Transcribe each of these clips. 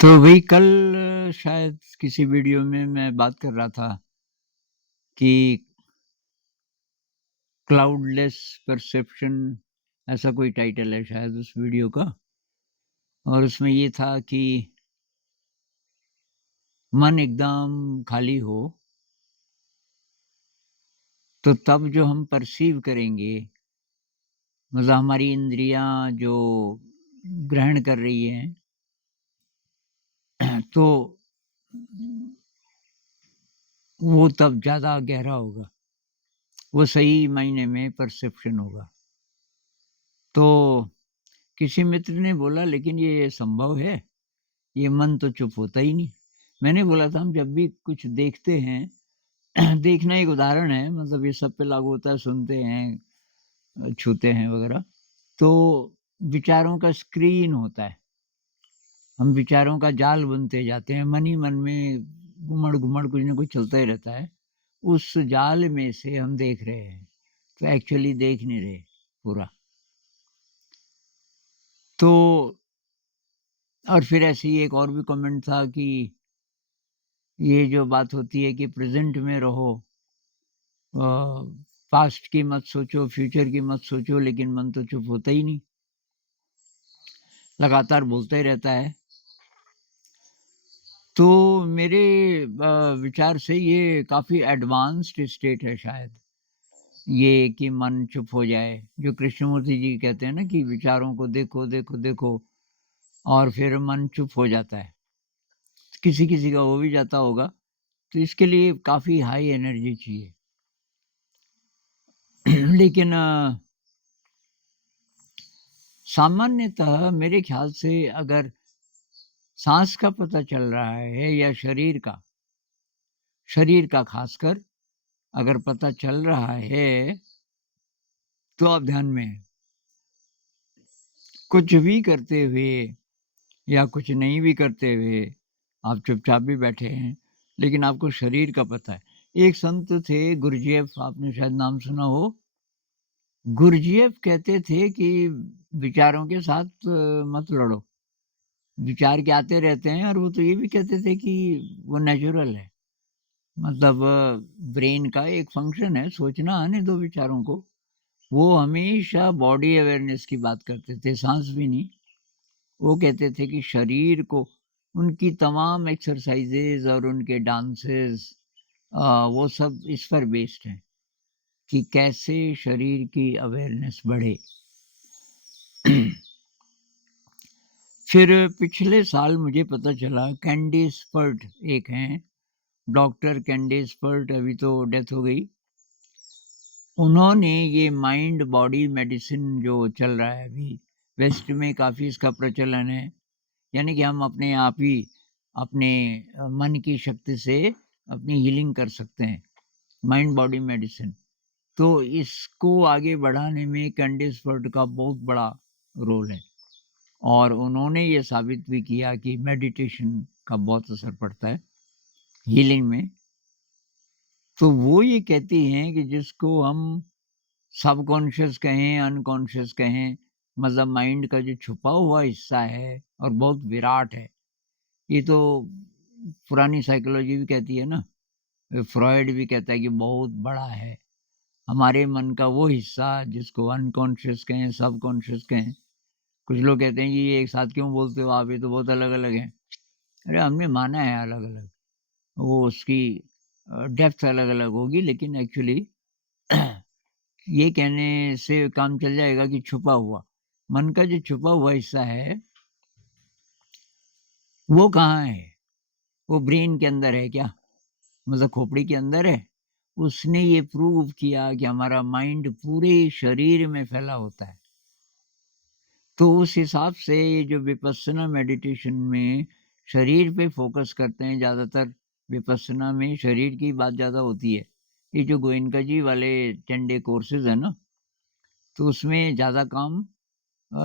तो वही कल शायद किसी वीडियो में मैं बात कर रहा था कि क्लाउडलेस परसेप्शन ऐसा कोई टाइटल है शायद उस वीडियो का। और उसमें ये था कि मन एकदम खाली हो तो तब जो हम परसीव करेंगे, मतलब हमारी इंद्रियां जो ग्रहण कर रही हैं तो वो तब ज़्यादा गहरा होगा, वो सही मायने में परसेप्शन होगा। तो किसी मित्र ने बोला, लेकिन ये संभव है? ये मन तो चुप होता ही नहीं। मैंने बोला था, हम जब भी कुछ देखते हैं देखना एक उदाहरण है, मतलब ये सब पे लागू होता है, सुनते हैं, छूते हैं वगैरह। तो विचारों का स्क्रीन होता है, हम विचारों का जाल बुनते जाते हैं, मन ही मन में घुमड़-घुमड़ कुछ न कुछ चलता ही रहता है। उस जाल में से हम देख रहे हैं, तो एक्चुअली देख नहीं रहे पूरा। तो और फिर ऐसे ही एक और भी कमेंट था कि ये जो बात होती है कि प्रेज़ेंट में रहो, अ, पास्ट की मत सोचो, फ्यूचर की मत सोचो, लेकिन मन तो चुप होता ही नहीं, लगातार बोलता ही रहता है। तो मेरे विचार से ये काफ़ी एडवांस्ड स्टेट है शायद, ये कि मन चुप हो जाए। जो कृष्णमूर्ति जी कहते हैं ना कि विचारों को देखो, देखो, देखो और फिर मन चुप हो जाता है। किसी-किसी का हो भी जाता होगा, तो इसके लिए काफ़ी हाई एनर्जी चाहिए। लेकिन सामान्यतः मेरे ख़्याल से अगर साँस का पता चल रहा है या शरीर का ख़ासकर अगर पता चल रहा है, तो आप ध्यान में हैं। कुछ भी करते हुए या कुछ नहीं भी करते हुए, आप चुपचाप भी बैठे हैं, लेकिन आपको शरीर का पता है। एक संत थे गुरजेफ, आपने शायद नाम सुना हो। गुरजेफ कहते थे कि विचारों के साथ मत लड़ो। विचार के आते रहते हैं, और वो तो ये भी कहते थे कि वो नेचुरल है। मतलब ब्रेन का एक फंक्शन है, सोचना आने दो विचारों को। वो हमेशा बॉडी अवेयरनेस की बात करते थे, साँस भी नहीं। वो कहते थे कि शरीर को उनकी तमाम एक्सरसाइज़ेज़ और उनके डांसेज़ वो सब इस पर बेस्ड हैं कि कैसे शरीर की अवेयरनेस बढ़े। फिर पिछले साल मुझे पता चला, कैंडिस पर्ट एक हैं, डॉक्टर कैंडिस पर्ट, अभी तो डेथ हो गई। उन्होंने ये माइंड बॉडी मेडिसिन जो चल रहा है अभी, वेस्ट में काफ़ी इसका प्रचलन है। यानी कि हम अपने आप ही अपने मन की शक्ति से अपनी हीलिंग कर सकते हैं, माइंड बॉडी मेडिसिन। तो इसको आगे बढ़ाने में कैंडिस पर्ट का बहुत बड़ा रोल है, और उन्होंने ये साबित भी किया कि मेडिटेशन का बहुत असर पड़ता है हीलिंग में। तो वो ये कहती हैं कि जिसको हम सबकॉन्शियस कहें, अनकॉन्शियस कहें, मतलब माइंड का जो छुपा हुआ हिस्सा है और बहुत विराट है। ये तो पुरानी साइकोलॉजी भी कहती है ना, फ्रॉइड भी कहता है कि बहुत बड़ा है। हमारे मन का वो हिस्सा जिसको अनकॉन्शियस कहें, सबकॉन्शियस कहें। कुछ लोग कहते हैं कि ये एक साथ क्यों बोलते हो आप, ये तो बहुत अलग-अलग हैं। अरे हमने माना है अलग-अलग, वो उसकी डेप्थ अलग-अलग होगी, लेकिन एक्चुअली ये कहने से काम चल जाएगा कि छुपा हुआ, मन का जो छुपा हुआ हिस्सा है, वो कहाँ है? वो ब्रेन के अंदर है क्या? मतलब खोपड़ी के अंदर है? उसने ये प्रूव किया कि हमारा माइंड पूरे शरीर में फैला होता है। तो उस हिसाब से ये जो विपस्सना मेडिटेशन में शरीर पे फ़ोकस करते हैं ज़्यादातर, विपस्सना में शरीर की बात ज़्यादा होती है। ये जो गोयनका जी वाले 10 डे कोर्सेज़ है ना, तो उसमें ज़्यादा काम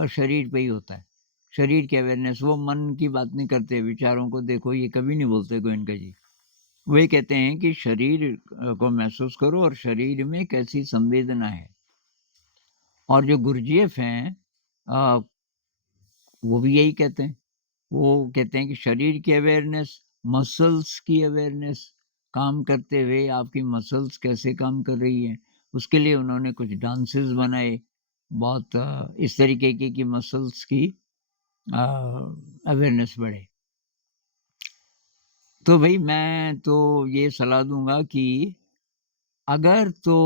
शरीर पे ही होता है। शरीर की अवेयरनेस, वो मन की बात नहीं करते, विचारों को देखो ये कभी नहीं बोलते गोयनका जी। वो ये कहते हैं कि शरीर को महसूस करो और शरीर में कैसी संवेदना है। और जो गुरजेफ हैं, वो भी यही कहते हैं। वो कहते हैं कि शरीर की अवेयरनेस, मसल्स की अवेयरनेस, काम करते हुए आपकी मसल्स कैसे काम कर रही हैं, उसके लिए उन्होंने कुछ डांसेस बनाए, बहुत इस तरीके की कि मसल्स की अवेयरनेस बढ़े। तो भई मैं तो ये सलाह दूँगा कि अगर तो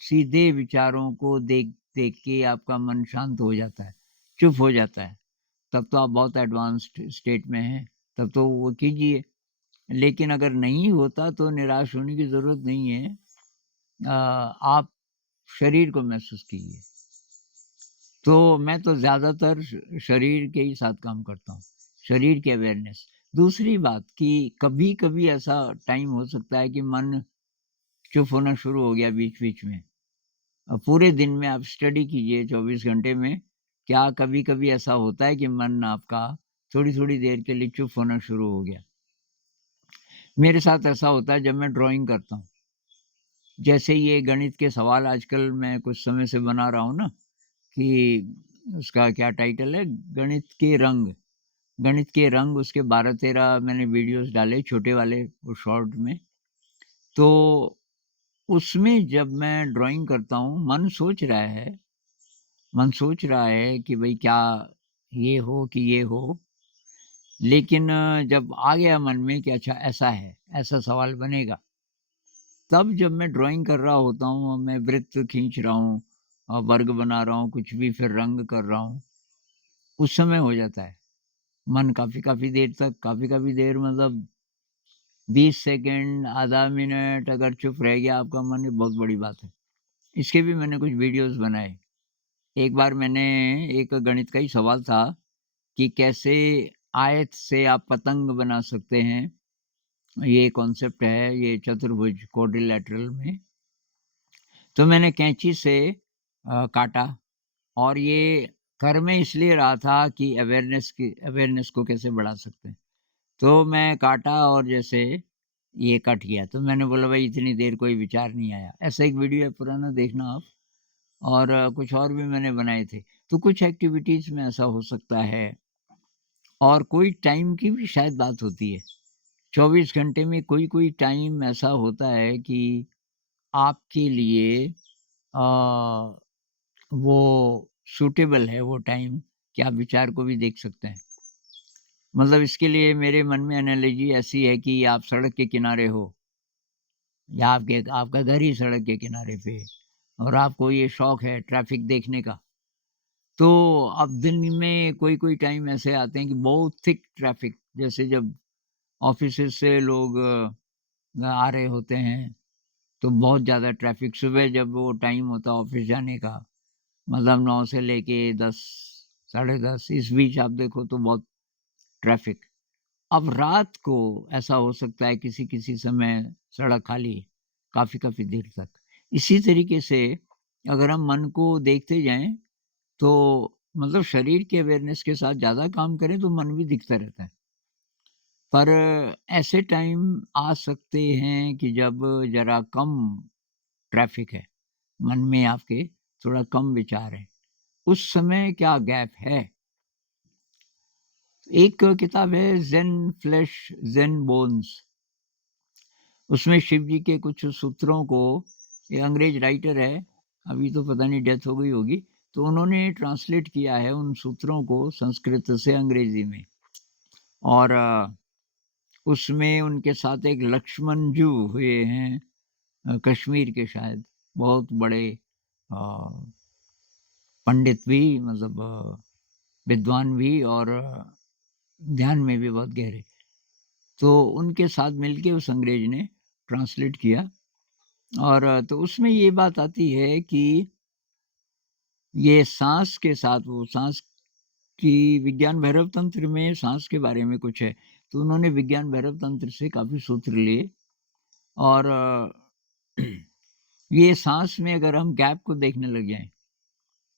सीधे विचारों को देख-देख के आपका मन शांत हो जाता है, चुप हो जाता है, तब तो आप बहुत एडवांस्ड स्टेट में हैं, तब तो वो कीजिए। लेकिन अगर नहीं होता तो निराश होने की ज़रूरत नहीं है। आप शरीर को महसूस कीजिए। तो मैं तो ज़्यादातर शरीर के ही साथ काम करता हूँ, शरीर की अवेयरनेस। दूसरी बात कि कभी-कभी ऐसा टाइम हो सकता है कि मन चुप होना शुरू हो गया बीच-बीच में। पूरे दिन में आप स्टडी कीजिए 24 घंटे में, क्या कभी-कभी ऐसा होता है कि मन आपका थोड़ी-थोड़ी देर के लिए चुप होना शुरू हो गया? मेरे साथ ऐसा होता है जब मैं ड्राइंग करता हूँ। जैसे ये गणित के सवाल आजकल मैं कुछ समय से बना रहा हूँ ना कि उसका क्या टाइटल है? गणित के रंग उसके 12-13 मैंने वीडियोज़ डाले छोटे वाले वो शॉर्ट में। तो उसमें जब मैं ड्राइंग करता हूँ, मन सोच रहा है कि भई क्या ये हो कि ये हो, लेकिन जब आ गया मन में कि अच्छा ऐसा है, ऐसा सवाल बनेगा, तब जब मैं ड्राइंग कर रहा होता हूँ और मैं वृत्त खींच रहा हूँ वर्ग बना रहा हूँ, कुछ भी फिर रंग कर रहा हूँ, उस समय हो जाता है। मन काफ़ी-काफ़ी देर तक काफ़ी-काफ़ी देर मतलब 20 सेकंड, आधा मिनट अगर चुप रह गया आपका मन, ये बहुत बड़ी बात है। इसके भी मैंने कुछ वीडियोज़ बनाए। एक बार मैंने एक गणित का ही सवाल था कि कैसे आयत से आप पतंग बना सकते हैं। ये कॉन्सेप्ट है, ये चतुर्भुज क्वाड्रिलैटरल में। तो मैंने कैंची से काटा और ये कर मैं इसलिए रहा था कि अवेयरनेस को कैसे बढ़ा सकते हैं। तो मैं काटा और जैसे ये कट गया, तो मैंने बोला भाई इतनी देर कोई विचार नहीं आया। ऐसा एक वीडियो है पुराना देखना आप और कुछ और भी मैंने बनाए थे। तो कुछ एक्टिविटीज़ में ऐसा हो सकता है और कोई टाइम की भी शायद बात होती है। 24 घंटे में कोई-कोई टाइम ऐसा होता है कि आपके लिए वो सूटेबल है वो टाइम कि आप विचार को भी देख सकते हैं। मतलब इसके लिए मेरे मन में एनालॉजी ऐसी है कि आप सड़क के किनारे हो या आपका घर ही सड़क के किनारे पे है और आपको ये शौक है ट्रैफ़िक देखने का। तो अब दिन में कोई-कोई टाइम ऐसे आते हैं कि बहुत थिक ट्रैफ़िक जैसे जब ऑफ़िसेज़ से लोग आ रहे होते हैं, तो बहुत ज़्यादा ट्रैफ़िक सुबह जब वो टाइम होता है ऑफ़िस जाने का, मतलब 9 से लेके 10, साढ़े 10 इस बीच आप देखो तो बहुत ट्रैफ़िक। अब रात को ऐसा हो सकता है किसी-किसी समय सड़क खाली है, काफ़ी-काफ़ी देर तक। इसी तरीके से अगर हम मन को देखते जाएँ, तो मतलब शरीर के अवेयरनेस के साथ ज़्यादा काम करें तो मन भी दिखता रहता है। पर ऐसे टाइम आ सकते हैं कि जब ज़रा कम ट्रैफ़िक है, मन में आपके थोड़ा कम विचार हैं। उस समय क्या गैप है? एक किताब है ज़ेन फ्लेश ज़ेन बोन्स उसमें शिव जी के कुछ सूत्रों को ये अंग्रेज राइटर है, अभी तो पता नहीं डेथ हो गई होगी, तो उन्होंने ट्रांसलेट किया है उन सूत्रों को संस्कृत से अंग्रेजी में और उसमें उनके साथ एक लक्ष्मण जी हुए हैं कश्मीर के शायद, बहुत बड़े पंडित भी मतलब विद्वान भी और ध्यान में भी बहुत गहरे। तो उनके साथ मिलके उस अंग्रेज ने ट्रांसलेट किया और तो उसमें ये बात आती है कि ये साँस के साथ वो साँस की विज्ञान भैरव तंत्र में साँस के बारे में कुछ है। तो उन्होंने विज्ञान भैरव तंत्र से काफ़ी सूत्र लिए और ये साँस में अगर हम गैप को देखने लग जाएँ,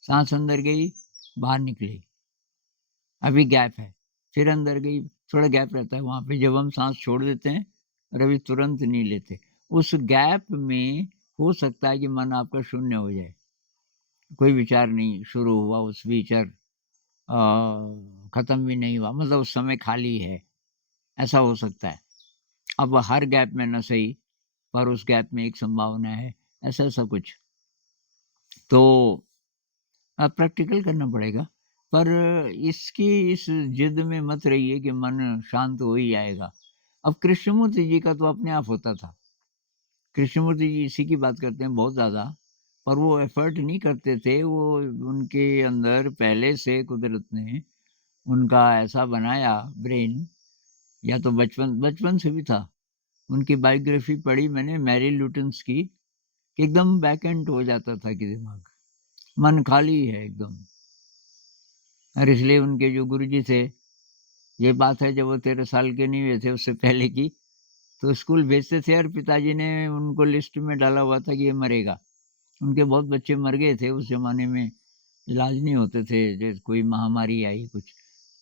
साँस अंदर गई, बाहर निकली, अभी गैप है, फिर अंदर गई, थोड़ा गैप रहता है वहाँ पे जब हम साँस छोड़ देते हैं और अभी तुरंत नहीं लेते। उस गैप में हो सकता है कि मन आपका शून्य हो जाए। कोई विचार नहीं शुरू हुआ उस बीच और ख़त्म भी नहीं हुआ, मतलब उस समय खाली है, ऐसा हो सकता है। अब हर गैप में ना सही, पर उस गैप में एक संभावना है, ऐसा-ऐसा कुछ। तो प्रैक्टिकल करना पड़ेगा, पर इसकी इस जिद में मत रहिए कि मन शांत हो ही जाएगा। अब कृष्णमूर्ति जी का तो अपने आप होता था। कृष्णमूर्ति जी इसी की बात करते हैं बहुत ज़्यादा, पर वो एफ़र्ट नहीं करते थे, वो उनके अंदर पहले से कुदरत ने उनका ऐसा बनाया ब्रेन, या तो बचपन बचपन से भी था। उनकी बायोग्राफ़ी पढ़ी मैंने मैरी लुटेंस की, कि एकदम बैकएंड हो जाता था कि दिमाग, मन खाली है एकदम। और इसलिए उनके जो गुरुजी थे, ये बात है जब वो 13 साल के नहीं हुए थे उससे पहले की, तो स्कूल भेजते थे और पिताजी ने उनको लिस्ट में डाला हुआ था कि ये मरेगा। उनके बहुत बच्चे मर गए थे उस ज़माने में, इलाज नहीं होते थे, जैसे कोई महामारी आई कुछ।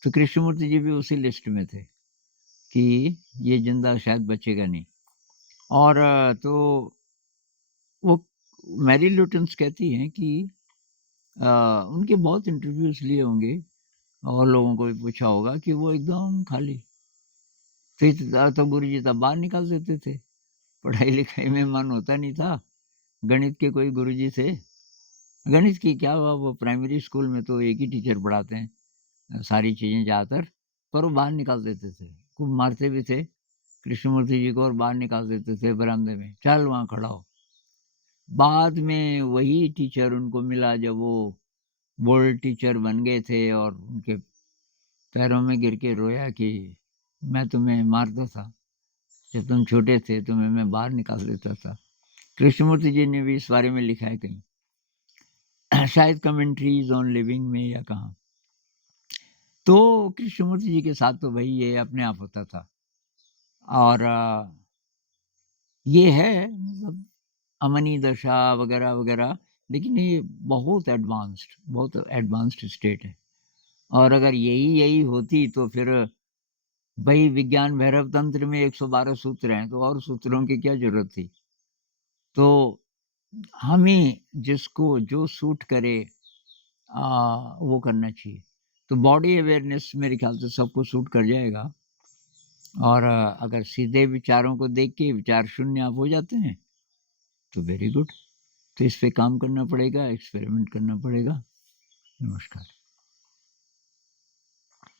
तो कृष्णमूर्ति जी भी उसी लिस्ट में थे कि ये ज़िंदा शायद बचेगा नहीं। और तो वो मैरी लुटेंस कहती हैं कि उनके बहुत इंटरव्यूज़ लिए होंगे और लोगों को भी पूछा होगा कि वो एकदम खाली। तो गुरुजी तब बाहर निकाल देते थे, पढ़ाई-लिखाई में मन होता नहीं था। गणित के कोई गुरुजी थे, गणित की क्या हुआ, वो प्राइमरी स्कूल में तो एक ही टीचर पढ़ाते हैं सारी चीज़ें ज़्यादातर, पर वो बाहर निकाल देते थे। खूब मारते भी थे कृष्णमूर्ति जी को और बाहर निकाल देते थे बरामदे में, "चल वहाँ खड़ा हो।" बाद में वही टीचर उनको मिला जब वो बोर्ड टीचर बन गए थे और उनके पैरों में गिर के रोया कि मैं तुम्हें मारता था, जब तुम छोटे थे तुम्हें मैं बाहर निकाल देता था। कृष्णमूर्ति जी ने भी इस बारे में लिखा है कहीं, शायद कमेंट्रीज़ ऑन लिविंग में या कहाँ। तो कृष्णमूर्ति जी के साथ तो भई ये अपने आप होता था। और ये है मतलब अमनी दशा वगैरह-वगैरह, लेकिन ये बहुत एडवांस्ड स्टेट है। और अगर यही होती तो फिर भई विज्ञान भैरव तंत्र में 112 सूत्र हैं, तो और सूत्रों की क्या ज़रूरत थी? तो हमें जिसको जो सूट करे वो करना चाहिए। तो बॉडी अवेयरनेस मेरे ख़्याल से सबको सूट कर जाएगा। और अगर सीधे विचारों को देख के विचार शून्य आप हो जाते हैं, तो वेरी गुड। तो इस पे काम करना पड़ेगा, एक्सपेरिमेंट करना पड़ेगा। नमस्कार।